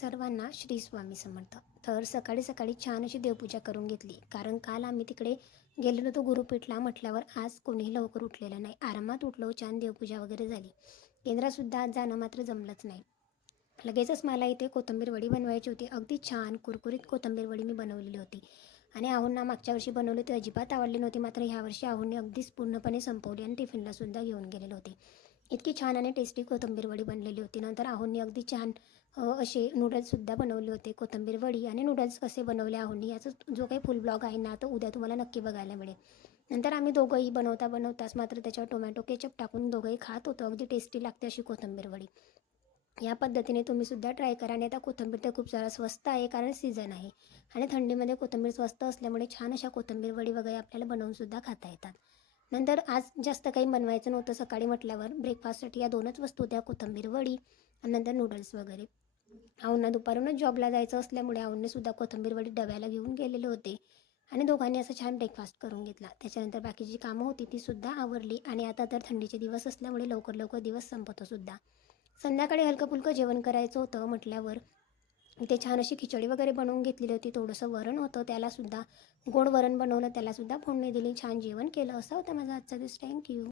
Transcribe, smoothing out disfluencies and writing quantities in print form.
सर्वांना श्री स्वामी समर्थ. तर सकाळी सकाळी छान अशी देवपूजा करून घेतली, कारण काल आम्ही तिकडे गेलेलो होतो गुरुपीठला. म्हटल्यावर आज कोणीही लवकर उठलेलं नाही, आरामात उठलो, छान देवपूजा वगैरे झाली. केंद्रातसुद्धा आज जाणं मात्र जमलंच नाही. लगेचच मला इथे कोथिंबीर वडी बनवायची होती. अगदी छान कुरकुरीत कोथिंबीर वडी मी बनवलेली होती आणि आहोंना मागच्या वर्षी बनवली होती, अजिबात आवडली नव्हती. मात्र ह्यावर्षी आहोंनी अगदीच पूर्णपणे संपवली आणि टिफिनलासुद्धा घेऊन गेलेले होते. इतकी छान आणि टेस्टी कोथिंबीर वडी बनलेली होती. नंतर आहोंनी अगदी छान असे नूडल्ससुद्धा बनवले होते. कोथिंबीर वडी आणि नूडल्स कसे बनवले आहोंनी याचा जो काही फुल ब्लॉग आहे ना, तो उद्या तुम्हाला नक्की बघायला मिळेल. नंतर आम्ही दोघंही बनवताच मात्र त्याच्यावर टोमॅटो केचप टाकून दोघंही खात होतो. अगदी टेस्टी लागते अशी कोथिंबीर वडी. या पद्धतीने तुम्हीसुद्धा ट्राय करा. आणि आता कोथिंबीर तर खूप जरा स्वस्त आहे, कारण सीझन आहे आणि थंडीमध्ये कोथिंबीर स्वस्त असल्यामुळे छान अशा कोथिंबीर वडी वगैरे आपल्याला बनवूनसुद्धा खाता येतात. नंतर आज जास्त काही बनवायचं नव्हतं. सकाळी म्हटल्यावर ब्रेकफास्टसाठी या 2च वस्तू होत्या, कोथिंबीर वडी आणि नंतर नूडल्स वगैरे. आहोंना दुपारूनच जॉबला जायचं असल्यामुळे आहोंनीसुद्धा कोथिंबीर वडी डब्याला घेऊन गेलेले होते आणि दोघांनी असं छान ब्रेकफास्ट करून घेतला. त्याच्यानंतर बाकीची कामं होती तीसुद्धा आवरली आणि आता तर थंडीचे दिवस असल्यामुळे लवकर लवकर दिवस संपतोसुद्धा. संध्याकाळी हलकं फुलकं जेवण करायचं होतं म्हटल्यावर इथे छान अशी खिचडी वगैरे बनवून घेतलेली होती. थोडंसं वरण होतं, त्यालासुद्धा गोड वरण बनवलं, त्यालासुद्धा फोडणी दिली, छान जेवण केलं. असा होता माझा आजचा दिवस. थँक्यू.